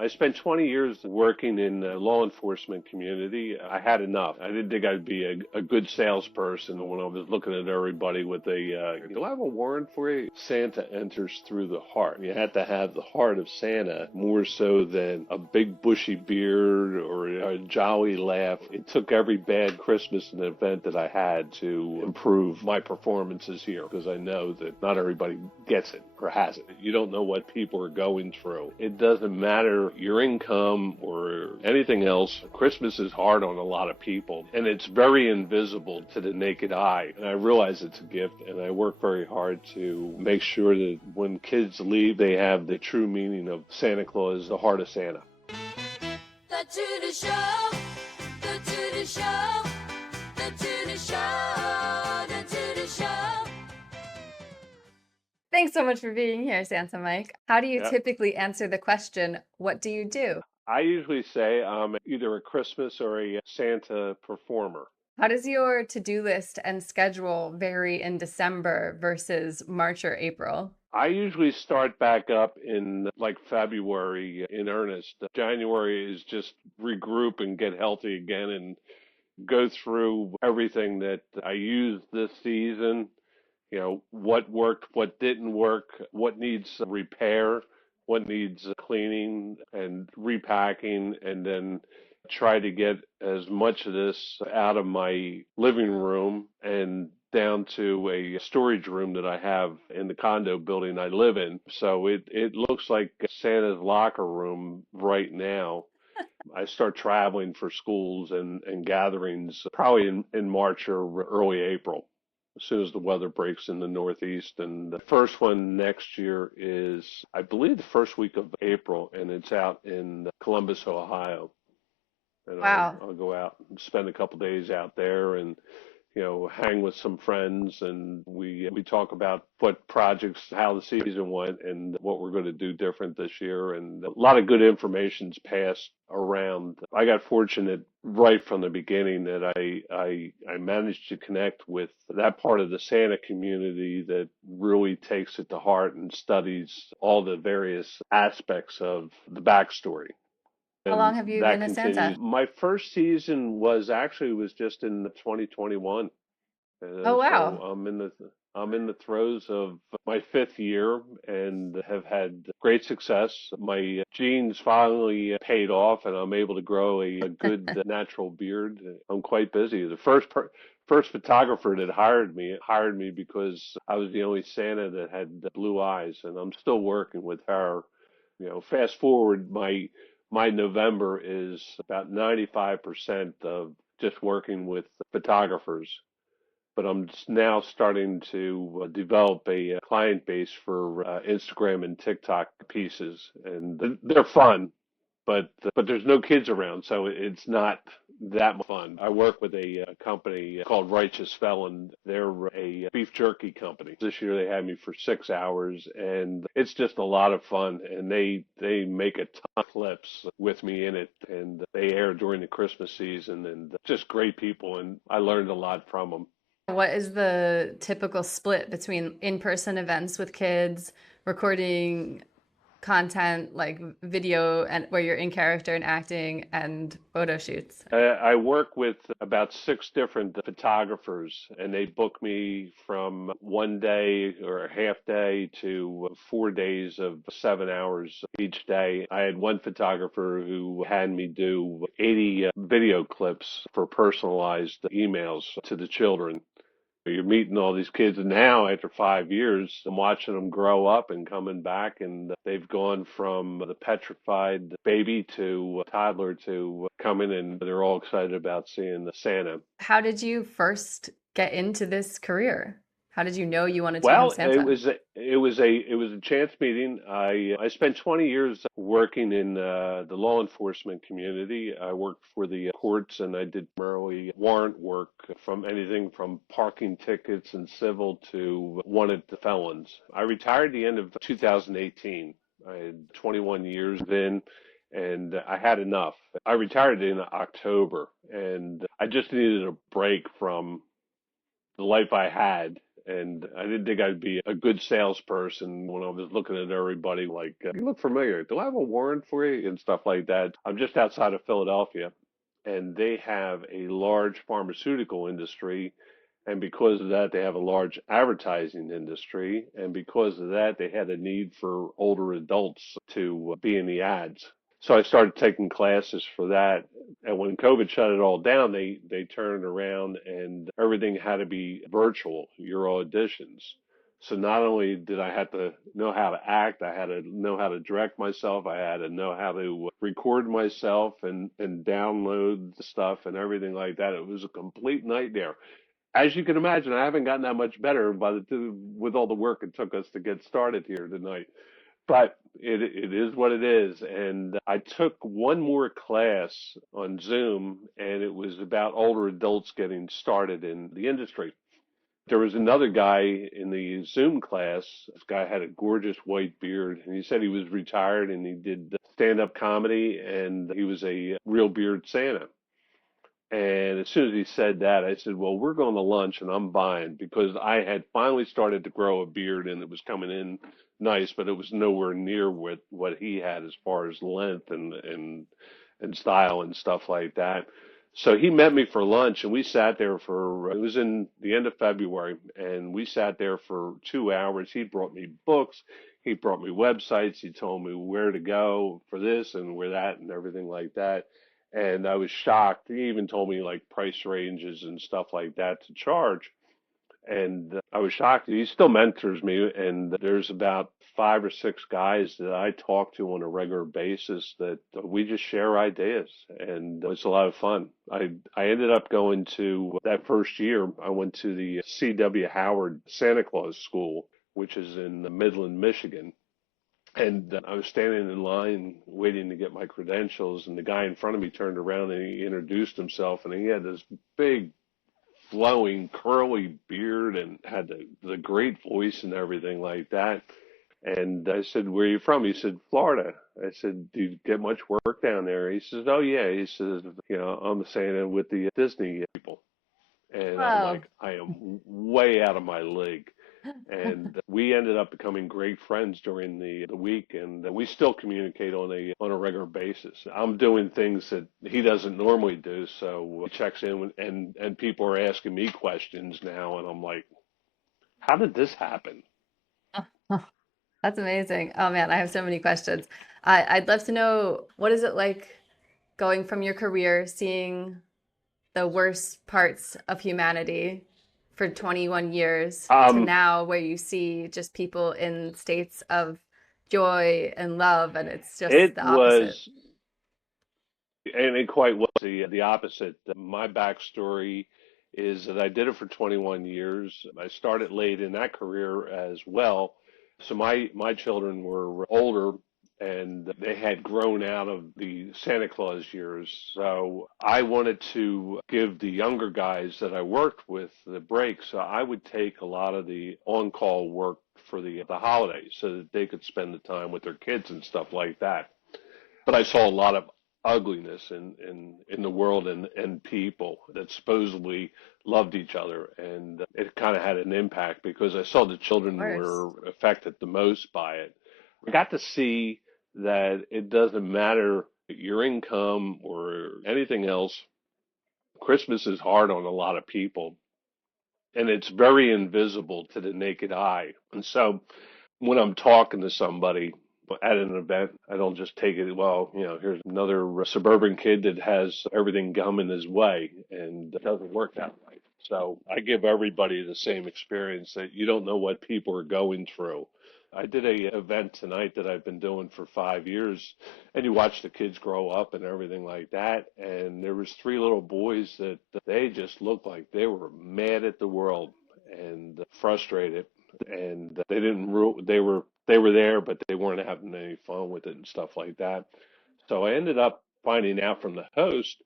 I spent 20 years working in the law enforcement community. I had enough. I didn't think I'd be a good salesperson when I was looking at everybody with do I have a warrant for you? Santa enters through the heart. You had to have the heart of Santa more so than a big bushy beard or a jolly laugh. It took every bad Christmas and event that I had to improve my performances here because I know that not everybody gets it or has it. You don't know what people are going through. It doesn't matter your income or anything else. Christmas is hard on a lot of people, and it's very invisible to the naked eye. And I realize it's a gift, and I work very hard to make sure that when kids leave, they have the true meaning of Santa Claus, the heart of Santa. The Tuna Show, the Tuna Show, the Tuna Show, the Tuna Show. Thanks so much for being here, Santa Mike. How do you Yep. typically answer the question, what do you do? I usually say I'm either a Christmas or a Santa performer. How does your to-do list and schedule vary in December versus March or April? I usually start back up in like February in earnest. January is just regroup and get healthy again and go through everything that I used this season. What worked, what didn't work, what needs repair, what needs cleaning and repacking, and then try to get as much of this out of my living room and down to a storage room that I have in the condo building I live in. So it looks like Santa's locker room right now. I start traveling for schools and gatherings probably in March or early April, as soon as the weather breaks in the Northeast. And the first one next year is, I believe, the first week of April, and it's out in Columbus, Ohio. And Wow. I'll go out and spend a couple days out there and hang with some friends, and we talk about what projects, how the season went, and what we're going to do different this year. And a lot of good information's passed around. I got fortunate right from the beginning that I managed to connect with that part of the Santa community that really takes it to heart and studies all the various aspects of the backstory. How long have you That been a continues. Santa? My first season was just in 2021. Oh, wow. So I'm in the throes of my fifth year and have had great success. My genes finally paid off, and I'm able to grow a good natural beard. I'm quite busy. The first photographer that hired me because I was the only Santa that had blue eyes, and I'm still working with her. Fast forward, my November is about 95% of just working with photographers, but I'm now starting to develop a client base for Instagram and TikTok pieces, and they're fun, but there's no kids around, so it's not that much fun. I work with a company called Righteous Felon. They're a beef jerky company. This year they had me for 6 hours, and it's just a lot of fun. And they make a ton of clips with me in it, and they air during the Christmas season, and just great people. And I learned a lot from them. What is the typical split between in-person events with kids, recording content like video and where you're in character and acting, and photo shoots? I work with about 6 different photographers, and they book me from one day or a half day to 4 days of 7 hours each day. I had one photographer who had me do 80 video clips for personalized emails to the children. You're meeting all these kids, and now after 5 years, I'm watching them grow up and coming back, and they've gone from the petrified baby to toddler to coming, and they're all excited about seeing the Santa. How did you first get into this career? How did you know you wanted to become Well, Santa? it was a chance meeting. I spent 20 years working in the law enforcement community. I worked for the courts, and I did primarily warrant work, from anything from parking tickets and civil to wanted felons. I retired at the end of 2018. I had 21 years then, and I had enough. I retired in October, and I just needed a break from the life I had And I didn't think I'd be a good salesperson when I was looking at everybody like, you look familiar. Do I have a warrant for you? And stuff like that. I'm just outside of Philadelphia, and they have a large pharmaceutical industry. And because of that, they have a large advertising industry. And because of that, they had a need for older adults to be in the ads. So I started taking classes for that. And when COVID shut it all down, they turned around and everything had to be virtual, your auditions. So not only did I have to know how to act, I had to know how to direct myself, I had to know how to record myself and download the stuff and everything like that. It was a complete nightmare. As you can imagine, I haven't gotten that much better with all the work it took us to get started here tonight. But it is what it is. And I took one more class on Zoom, and it was about older adults getting started in the industry. There was another guy in the Zoom class. This guy had a gorgeous white beard, and he said he was retired and he did stand-up comedy, and he was a real beard Santa. And as soon as he said that, I said, well, we're going to lunch and I'm buying because I had finally started to grow a beard and it was coming in nice, but it was nowhere near what he had as far as length and style and stuff like that. So he met me for lunch and we sat there it was in the end of February, and we sat there for 2 hours. He brought me books. He brought me websites. He told me where to go for this and where that and everything like that. And I was shocked. He even told me like price ranges and stuff like that to charge. And I was shocked. He still mentors me. And there's about 5 or 6 guys that I talk to on a regular basis that we just share ideas. And it's a lot of fun. I ended up going to that first year, I went to the C.W. Howard Santa Claus School, which is in Midland, Michigan. And I was standing in line waiting to get my credentials, and the guy in front of me turned around and he introduced himself, and he had this big, flowing, curly beard and had the great voice and everything like that. And I said, where are you from? He said, Florida. I said, do you get much work down there? He says, oh, yeah. He says, I'm saying with the Disney people. And I'm Wow. like, I am way out of my league. And we ended up becoming great friends during the week, and we still communicate on a regular basis. I'm doing things that he doesn't normally do, so he checks in, and people are asking me questions now, and I'm like, how did this happen? That's amazing. Oh man, I have so many questions. I'd love to know, what is it like going from your career, seeing the worst parts of humanity for 21 years to Um, now where you see just people in states of joy and love, and it's just it the opposite. was, and it quite was the opposite. My backstory is that I did it for 21 years. I started late in that career as well. So my children were older and they had grown out of the Santa Claus years. So I wanted to give the younger guys that I worked with the break. So I would take a lot of the on-call work for the holidays so that they could spend the time with their kids and stuff like that. But I saw a lot of ugliness in the world and people that supposedly loved each other, and it kind of had an impact because I saw the Of children course. were affected the most by it. I got to see that it doesn't matter your income or anything else. Christmas is hard on a lot of people, and it's very invisible to the naked eye. And so when I'm talking to somebody at an event, I don't just take it, well, here's another suburban kid that has everything coming his way, and it doesn't work that way. So I give everybody the same experience that you don't know what people are going through. I did a event tonight that I've been doing for 5 years, and you watch the kids grow up and everything like that. And there was 3 little boys that they just looked like they were mad at the world and frustrated, and they were there, but they weren't having any fun with it and stuff like that. So I ended up finding out from the host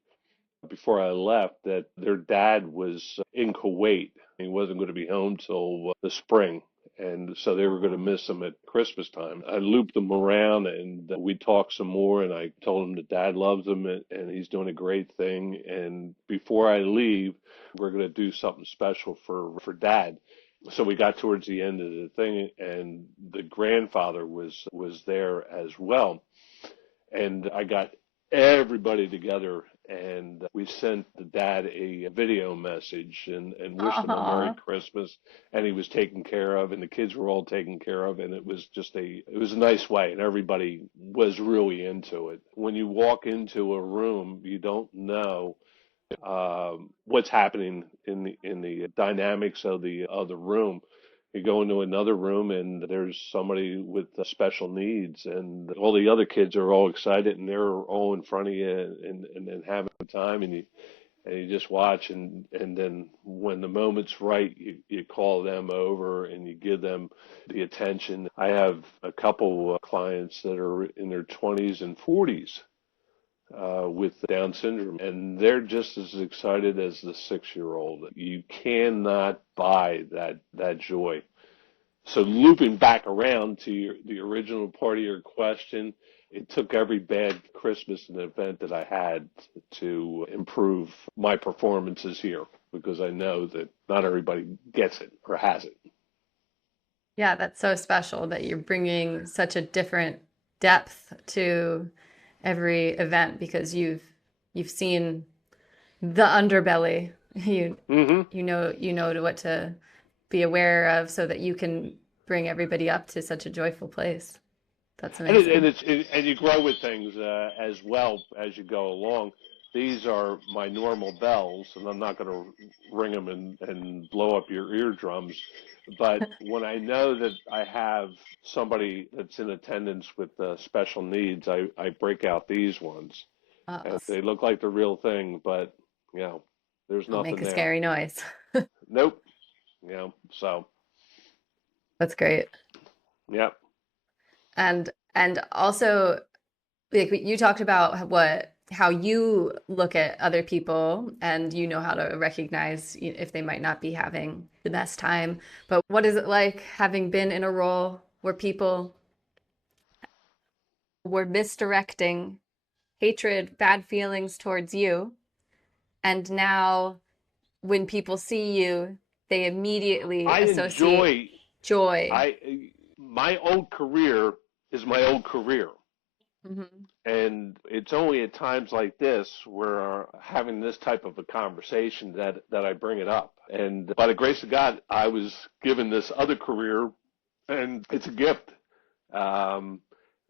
before I left that their dad was in Kuwait. He wasn't going to be home till the spring. And so they were going to miss him at Christmas time. I looped them around and we talked some more. And I told him that dad loves him and he's doing a great thing. And before I leave, we're going to do something special for dad. so we got towards the end of the thing, and the grandfather was there as well, and I got everybody together, and we sent the dad a video message and wished him a Merry Aw. Christmas, and he was taken care of, and the kids were all taken care of, and it was a nice way, and everybody was really into it. When you walk into a room, you don't know what's happening in the dynamics of the room. You go into another room and there's somebody with special needs, and all the other kids are all excited and they're all in front of you and having a time, and you just watch, and then when the moment's right, you call them over and you give them the attention. I have a couple clients that are in their 20s and 40s with Down syndrome, and they're just as excited as the 6-year-old. You cannot buy that joy. So looping back around to the original part of your question, it took every bad Christmas and event that I had to improve my performances here, because I know that not everybody gets it or has it. Yeah, that's so special that you're bringing such a different depth to every event because you've seen the underbelly. You Hmm. you know what to be aware of so that you can bring everybody up to such a joyful place. That's amazing. And you grow with things as well as you go along. These are my normal bells, and I'm not going to ring them and blow up your eardrums. But when I know that I have somebody that's in attendance with special needs, I break out these ones, Oh, and they look like the real thing, but you know, there's don't nothing make a there. scary noise. Nope. So That's great. yeah. And also like you talked about how you look at other people and you know how to recognize if they might not be having the best time. But what is it like having been in a role where people were misdirecting hatred, bad feelings towards you, and now when people see you, they immediately I associate enjoy joy. I my old career is my old career. Hmm. And it's only at times like this where having this type of a conversation that I bring it up. And by the grace of God, I was given this other career, and it's a gift. Um,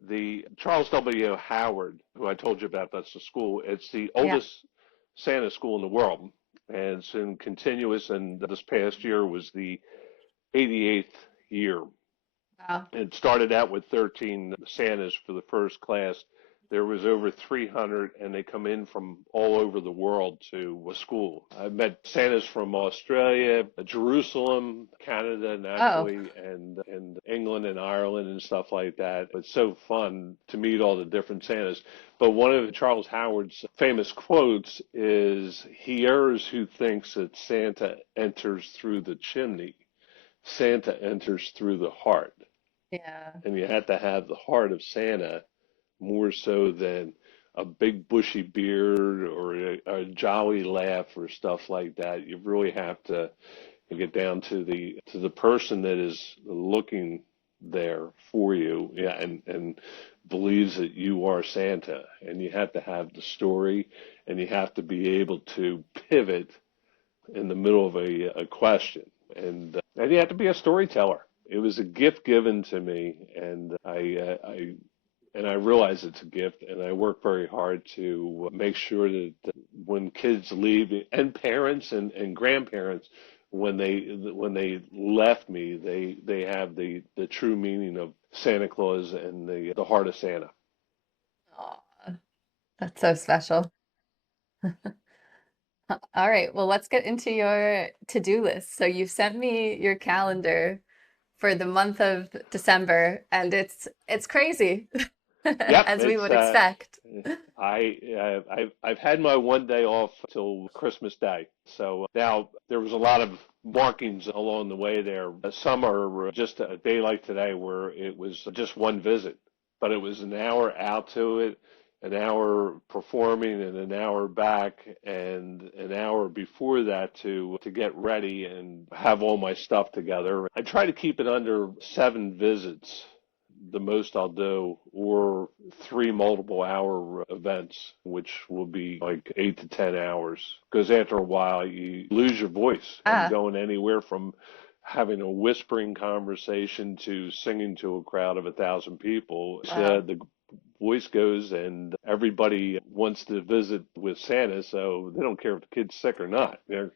the Charles W. Howard, who I told you about, that's the school. It's the Yeah. oldest Santa school in the world, and it's in continuous. And this past year was the 88th year. Wow. It started out with 13 Santas for the first class. There was over 300, and they come in from all over the world to a school. I've met Santas from Australia, Jerusalem, Canada, Oh, naturally, and England and Ireland and stuff like that. It's so fun to meet all the different Santas. But one of Charles Howard's famous quotes is, "He errs who thinks that Santa enters through the chimney. Santa enters through the heart." yeah. And you have to have the heart of Santa more so than a big bushy beard or a jolly laugh or stuff like that. You really have to get down to the person that is looking there for you, yeah, and believes that you are Santa. And you have to have the story, and you have to be able to pivot in the middle of a question, and you have to be a storyteller. It was a gift given to me, and I realize it's a gift, and I work very hard to make sure that when kids leave, and parents and grandparents, when they left me, they have the true meaning of Santa Claus and the heart of Santa. Aw, that's so special. All right, well, let's get into your to-do list. So you sent me your calendar for the month of December, and it's crazy, Yep, as we it's would expect. I've had my one day off till Christmas Day. So now there was a lot of markings along the way there. Some are just a day like today where it was just one visit, but it was an hour out to it, an hour performing and an hour back and an hour before that to get ready and have all my stuff together. I try to keep it under 7 visits, the most I'll do, or 3 multiple hour events, which will be like 8 to 10 hours. Because after a while, you lose your voice. I'm going anywhere from having a whispering conversation to singing to a crowd of 1,000 people. Wow. The voice goes, and everybody wants to visit with Santa, so they don't care if the kid's sick or not. You're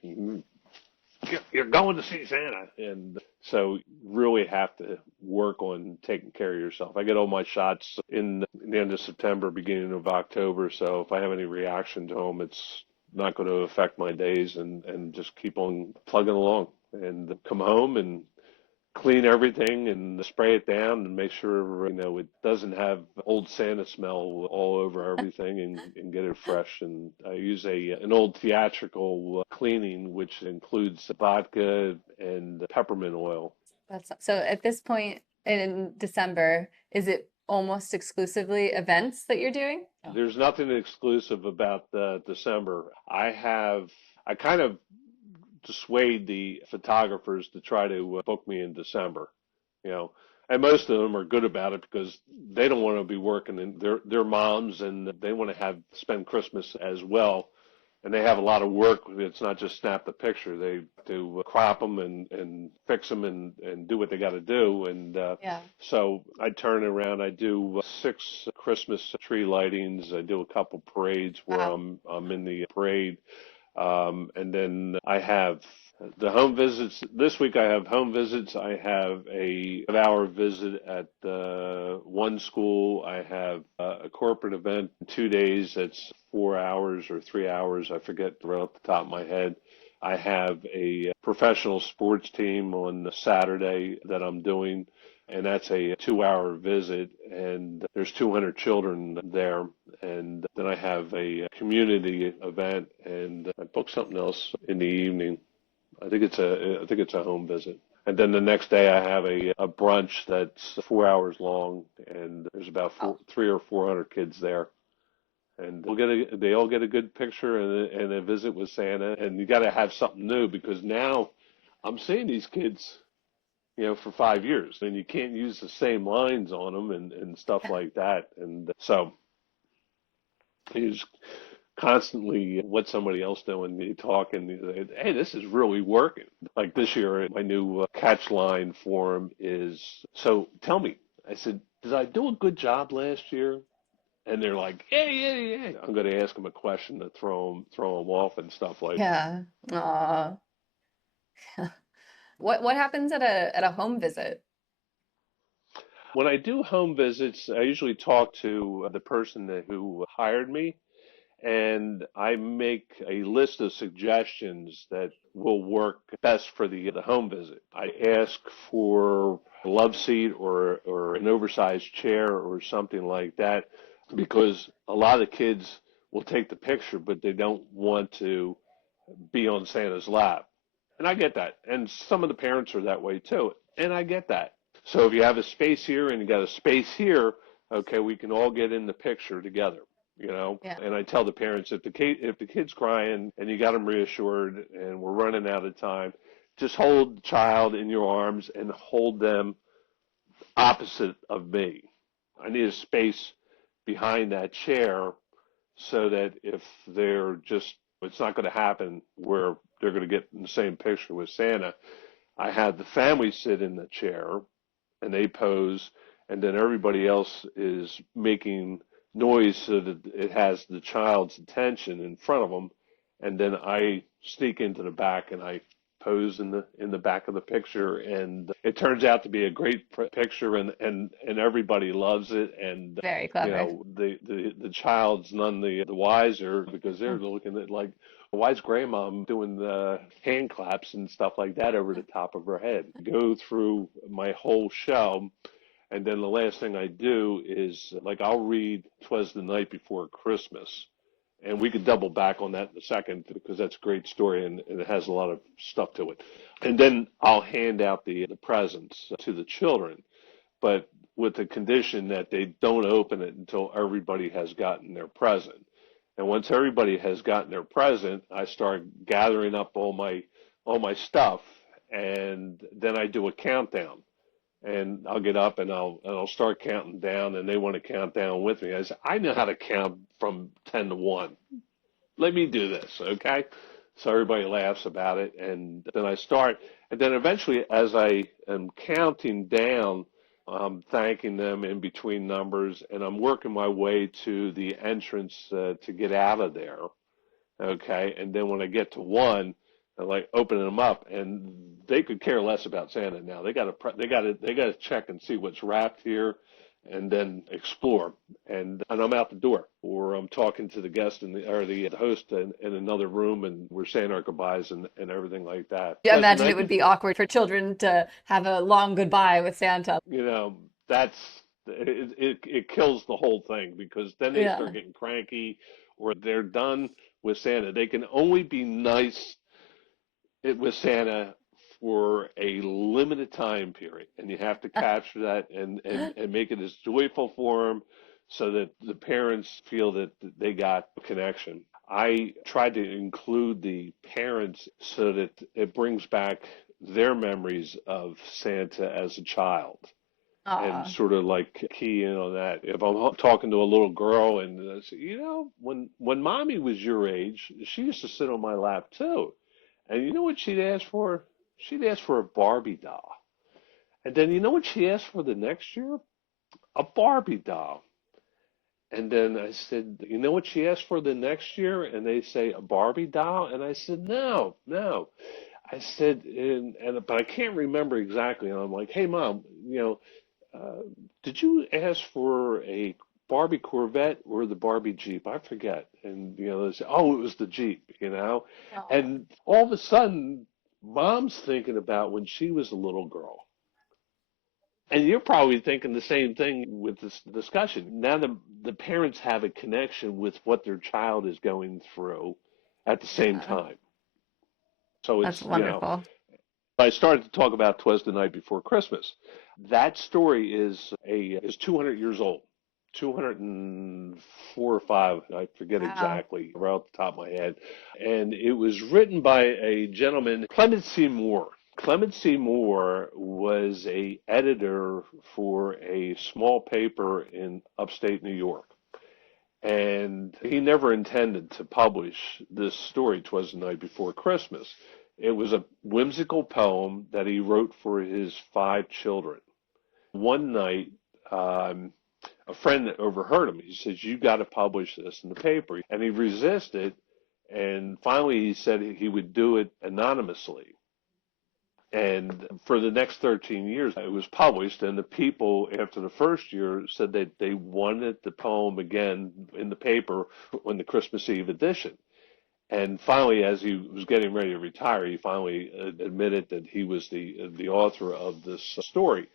going to see Santa. And so really have to work on taking care of yourself. I get all my shots in the end of September, beginning of October. So if I have any reaction to them, it's not going to affect my days, and just keep on plugging along and come home and clean everything and spray it down and make sure, it doesn't have old Santa smell all over everything, and get it fresh. And I use an old theatrical cleaning, which includes vodka and peppermint oil. So at this point in December, is it almost exclusively events that you're doing? There's nothing exclusive about December. I kind of dissuade the photographers to try to book me in December, and most of them are good about it because they don't want to be working, and they're moms, and they want to spend Christmas as well. And they have a lot of work. It's not just snap the picture. They do crop them and fix them and do what they got to do. And so I turn around. I do 6 Christmas tree lightings. I do a couple parades where I'm in the parade. And then I have the home visits. This week I have home visits. I have a 5-hour visit at one school. I have a corporate event in 2 days. That's 4 hours or 3 hours. I forget right off the top of my head. I have a professional sports team on Saturday that I'm doing, and that's a 2-hour visit, and there's 200 children there. And then I have a community event, and I booked something else in the evening. I think it's a home visit. And then the next day I have a brunch that's 4 hours long, and there's about 300 or 400 kids there. And they all get a good picture and a visit with Santa. And you got to have something new, because now I'm seeing these kids, for 5 years, and you can't use the same lines on them and stuff like that. And so he's constantly what somebody else doing, you talk, and you say, hey, this is really working. Like this year, my new catch line for him is, so tell me, I said, did I do a good job last year? And they're like, yeah. I'm going to ask them a question to throw them off and stuff like that. Yeah. Aw. What happens at a home visit? When I do home visits, I usually talk to the person who hired me, and I make a list of suggestions that will work best for the home visit. I ask for a love seat or an oversized chair or something like that, because a lot of kids will take the picture, but they don't want to be on Santa's lap. And I get that. And some of the parents are that way too. And I get that. So if you have a space here and you got a space here, okay, we can all get in the picture together, Yeah. And I tell the parents, if the kid's crying and you got them reassured and we're running out of time, just hold the child in your arms and hold them opposite of me. I need a space behind that chair so that if it's not going to happen where they're going to get in the same picture with Santa. I have the family sit in the chair and they pose, and then everybody else is making noise so that it has the child's attention in front of them, and then I sneak into the back and I pose in the back of the picture, and it turns out to be a great picture, and everybody loves it. And Very clever. the child's none the wiser, because they're looking at like, why is grandma doing the hand claps and stuff like that over the top of her head? Go through my whole show, and then the last thing I do is, like, I'll read "'Twas the Night Before Christmas." And we could double back on that in a second, because that's a great story and it has a lot of stuff to it. And then I'll hand out the presents to the children. But with the condition that they don't open it until everybody has gotten their present. And once everybody has gotten their present, I start gathering up all my stuff, and then I do a countdown. And I'll get up and I'll start counting down, and they want to count down with me. I say, I know how to count from 10 to 1. Let me do this, okay? So everybody laughs about it, and then I start. And then eventually, as I am counting down, I'm thanking them in between numbers, and I'm working my way to the entrance to get out of there, okay? And then when I get to 1, I like opening them up, and they could care less about Santa now. They got to check and see what's wrapped here, and then explore. And I'm out the door, or I'm talking to the guest or the host in another room, and we're saying our goodbyes and everything like that. I But the imagine night it would be before, awkward for children to have a long goodbye with Santa. that's it kills the whole thing, because then they Yeah. start getting cranky, or they're done with Santa. They can only be nice with Santa for a limited time period, and you have to capture that and make it as joyful for them, so that the parents feel that they got a connection. I try to include the parents so that it brings back their memories of Santa as a child, and Aw. sort of like key in on that. If I'm talking to a little girl and I say, when mommy was your age, she used to sit on my lap too. And you know what she'd ask for? She'd ask for a Barbie doll. And then you know what she asked for the next year? A Barbie doll. And then I said, you know what she asked for the next year? And they say, a Barbie doll? And I said, no, no. I said, but I can't remember exactly. And I'm like, hey, Mom, uh, did you ask for a Barbie Corvette or the Barbie Jeep? I forget. And, they say, oh, it was the Jeep. Aw. And all of a sudden, Mom's thinking about when she was a little girl. And you're probably thinking the same thing with this discussion. Now the parents have a connection with what their child is going through at the same Yeah. time. So That's it's. wonderful. I started to talk about Twas the Night Before Christmas. That story is 200 years old, 204 or 5, I forget Wow. exactly, right off the top of my head. And it was written by a gentleman, Clement C. Moore. Clement C. Moore was a editor for a small paper in upstate New York. And he never intended to publish this story, "Twas the Night Before Christmas." It was a whimsical poem that he wrote for his 5 children. One night, a friend overheard him. He says, "You got to publish this in the paper." And he resisted, and finally he said he would do it anonymously. And for the next 13 years, it was published, and the people, after the first year, said that they wanted the poem again in the paper in the Christmas Eve edition. And finally, as he was getting ready to retire, he finally admitted that he was the author of this story.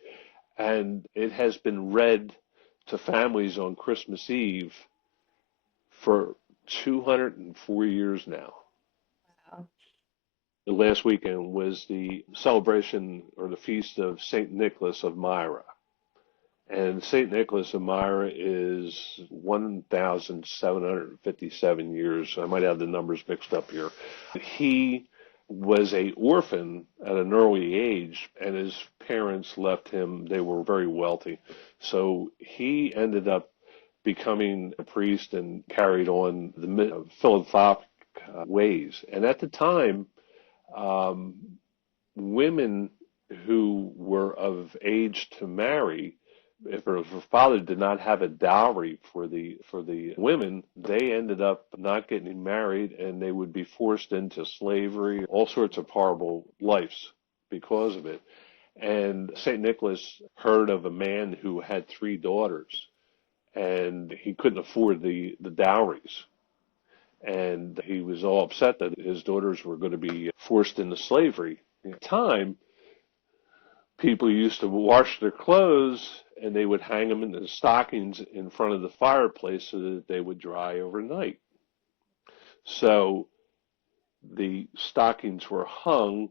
And it has been read to families on Christmas Eve for 204 years now. Wow. The last weekend was the celebration or the feast of St. Nicholas of Myra. And St. Nicholas of Myra is 1,757 years. I might have the numbers mixed up here. He was a orphan at an early age, and his parents left him. They were very wealthy. So he ended up becoming a priest and carried on the philanthropic ways. And at the time, um, women who were of age to marry, if her father did not have a dowry for the women, they ended up not getting married, and they would be forced into slavery, all sorts of horrible lives because of it. And St. Nicholas heard of a man who had 3 daughters, and he couldn't afford the dowries. And he was all upset that his daughters were going to be forced into slavery. At the time, people used to wash their clothes, and they would hang them in the stockings in front of the fireplace so that they would dry overnight. So the stockings were hung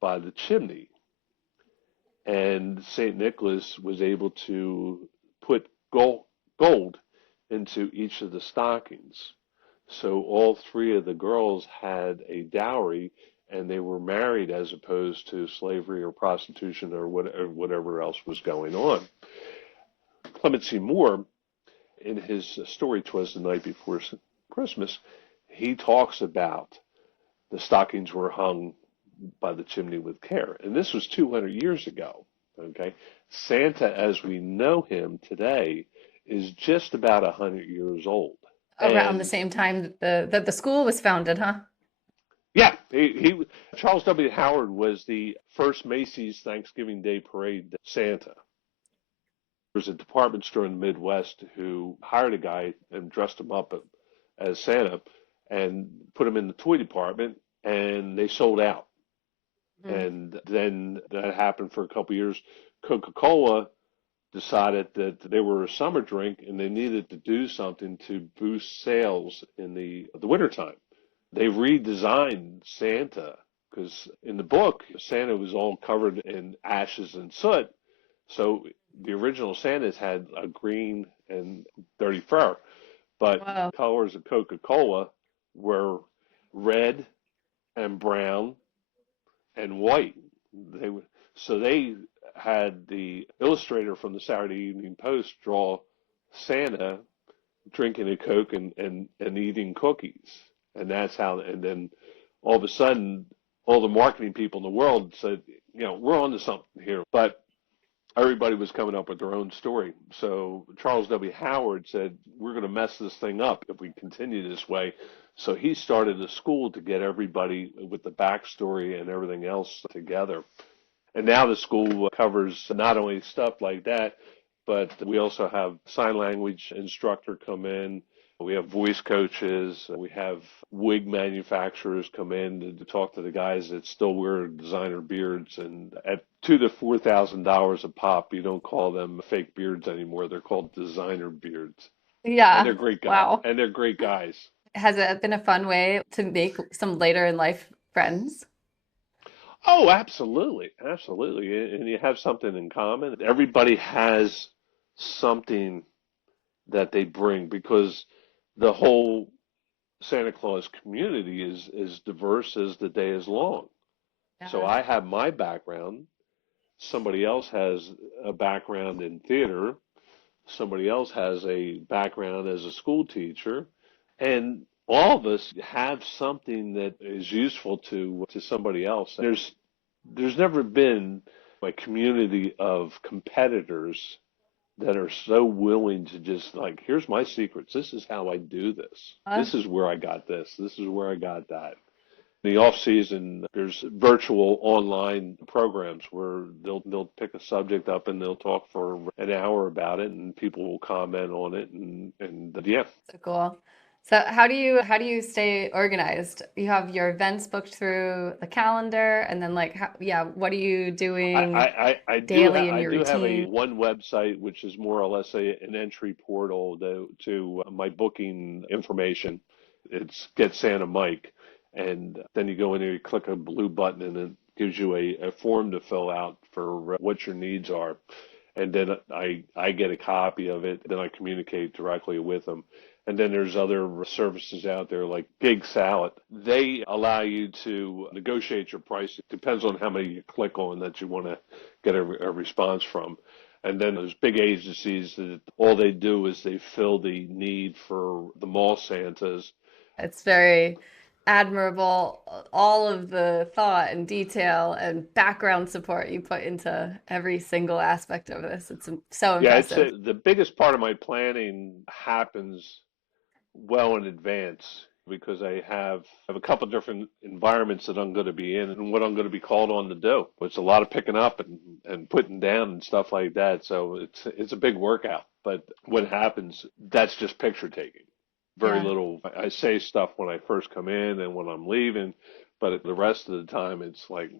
by the chimney. and St. Nicholas was able to put gold into each of the stockings. So all three of the girls had a dowry, and they were married as opposed to slavery or prostitution or whatever else was going on. Clement Moore, in his story, "Twas the Night Before Christmas," he talks about the stockings were hung by the chimney with care. And this was 200 years ago. Okay. Santa, as we know him today, is just about 100 years old. Around the And same time that the school was founded, huh? yeah, Charles W. Howard was the first Macy's Thanksgiving Day Parade Santa. There was a department store in the Midwest who hired a guy and dressed him up as Santa and put him in the toy department, and they sold out. Mm. And then that happened for a couple of years. Coca-Cola decided that they were a summer drink and they needed to do something to boost sales in the wintertime. They redesigned Santa because in the book, Santa was all covered in ashes and soot. So the original Santas had a green and dirty fur, but Wow. the colors of Coca-Cola were red and brown and white. They had the illustrator from the Saturday Evening Post draw Santa drinking a Coke and eating cookies. And that's how, and then all of a sudden, all the marketing people in the world said, we're onto something here. But everybody was coming up with their own story. So Charles W. Howard said, we're going to mess this thing up if we continue this way. So he started a school to get everybody with the backstory and everything else together. And now the school covers not only stuff like that, but we also have sign language instructor come in. We have voice coaches. We have wig manufacturers come in to talk to the guys that still wear designer beards. And at $2,000 to $4,000 a pop, you don't call them fake beards anymore. They're called designer beards. And they're Yeah. great guys. Wow. And they're great guys. Has it been a fun way to make some later in life friends? Oh, absolutely. Absolutely. And you have something in common. Everybody has something that they bring because the whole Santa Claus community is as diverse as the day is long. So Yeah. I have my background. Somebody else has a background in theater. Somebody else has a background as a school teacher. And all of us have something that is useful to somebody else. There's never been a community of competitors that are so willing to just like, here's my secrets. This is how I do this. Uh, This is where I got this. This is where I got that. In the off season, there's virtual online programs where they'll pick a subject up and they'll talk for an hour about it, and people will comment on it, and yeah. so cool. So how do you stay organized? You have your events booked through the calendar, and then what are you doing daily in I your do have a routine? one website which is more or less an entry portal to my booking information. It's Get Santa Mike, and then you go in there, you click a blue button, and it gives you a form to fill out for what your needs are, and then I get a copy of it. Then I communicate directly with them. And then there's other services out there like Gig Salad. They allow you to negotiate your price. It depends on how many you click on that you want to get a response from. And then there's big agencies that all they do is they fill the need for the mall Santas. It's very admirable, all of the thought and detail and background support you put into every single aspect of this. It's so Yeah, impressive. the biggest part of my planning happens well in advance because I have a couple of different environments that I'm going to be in and what I'm going to be called on to do. It's a lot of picking up and putting down and stuff like that. So it's a big workout. But what happens, that's just picture taking. Very Yeah. little. I say stuff when I first come in and when I'm leaving, but the rest of the time it's like,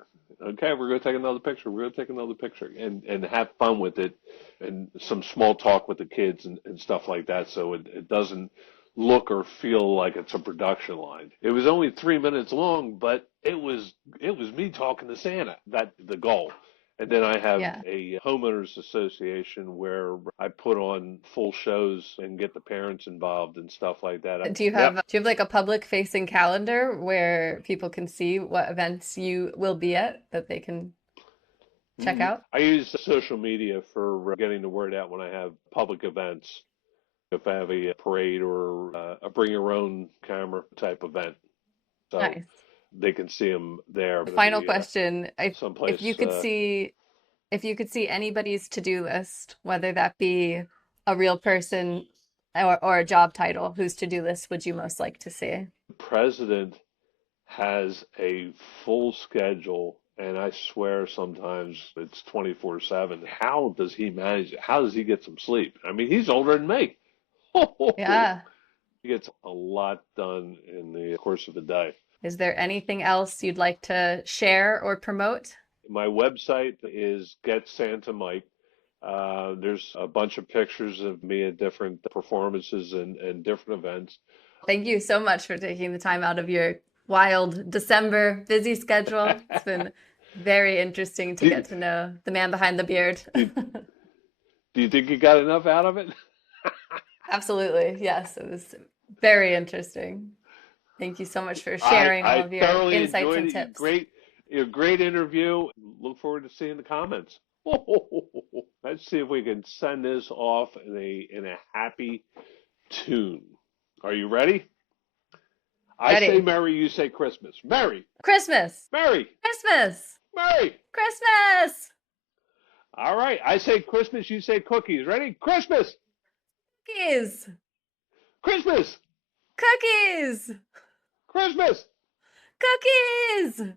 okay, we're going to take another picture. We're going to take another picture and have fun with it and some small talk with the kids and stuff like that. So it doesn't look or feel like it's a production line. It was only 3 minutes long, but it was me talking to Santa. That's the goal. And then I have Yeah. a homeowners association where I put on full shows and get the parents involved and stuff like that. Yep. Do you have like a public facing calendar where people can see what events you will be at that they can check out? I use social media for getting the word out when I have public events. If I have a parade or a bring your own camera type event. So Nice. they can see them there. It'll Final be question. If someplace. you could see anybody's to-do list, whether that be a real person or a job title, whose to-do list would you most like to see? The president has a full schedule, and I swear sometimes it's 24/7. How does he manage it? How does he get some sleep? I mean, he's older than me. Yeah. He gets a lot done in the course of a day. Is there anything else you'd like to share or promote? My website is Get Santa Mike. There's a bunch of pictures of me at different performances and different events. Thank you so much for taking the time out of your wild December busy schedule. It's been very interesting to get to know the man behind the beard. Do you think you got enough out of it? Absolutely. Yes, it was very interesting. Thank you so much for sharing all of your thoroughly insights enjoyed and it. tips. Great interview. Look forward to seeing the comments. Let's see if we can send this off in a happy tune. Are you ready? I Ready. say Merry, you say Christmas. Merry, Christmas. Merry, Christmas. Merry. Christmas. All right. I say Christmas, you say cookies. Ready? Christmas, Cookies. Christmas, Cookies. Christmas. Cookies.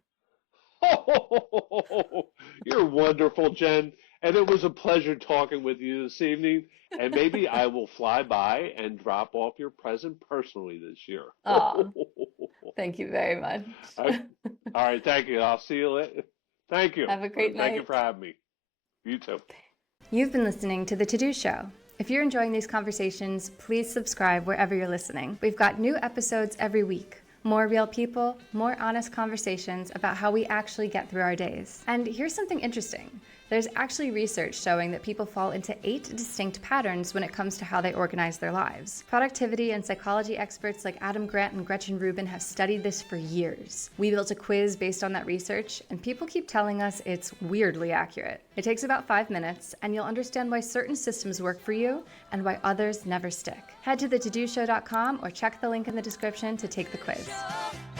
You're wonderful, Jen. And it was a pleasure talking with you this evening. And maybe I will fly by and drop off your present personally this year. Aw. Thank you very much. All right. Thank you. I'll see you later. Thank you. Have a great Thank you night. for having me. You too. You've been listening to The To-Do Show. If you're enjoying these conversations, please subscribe wherever you're listening. We've got new episodes every week. More real people, more honest conversations about how we actually get through our days. And here's something interesting. There's actually research showing that people fall into 8 distinct patterns when it comes to how they organize their lives. Productivity and psychology experts like Adam Grant and Gretchen Rubin have studied this for years. We built a quiz based on that research, and people keep telling us it's weirdly accurate. It takes about 5 minutes, and you'll understand why certain systems work for you and why others never stick. Head to thetodoshow.com or check the link in the description to take the quiz. Show.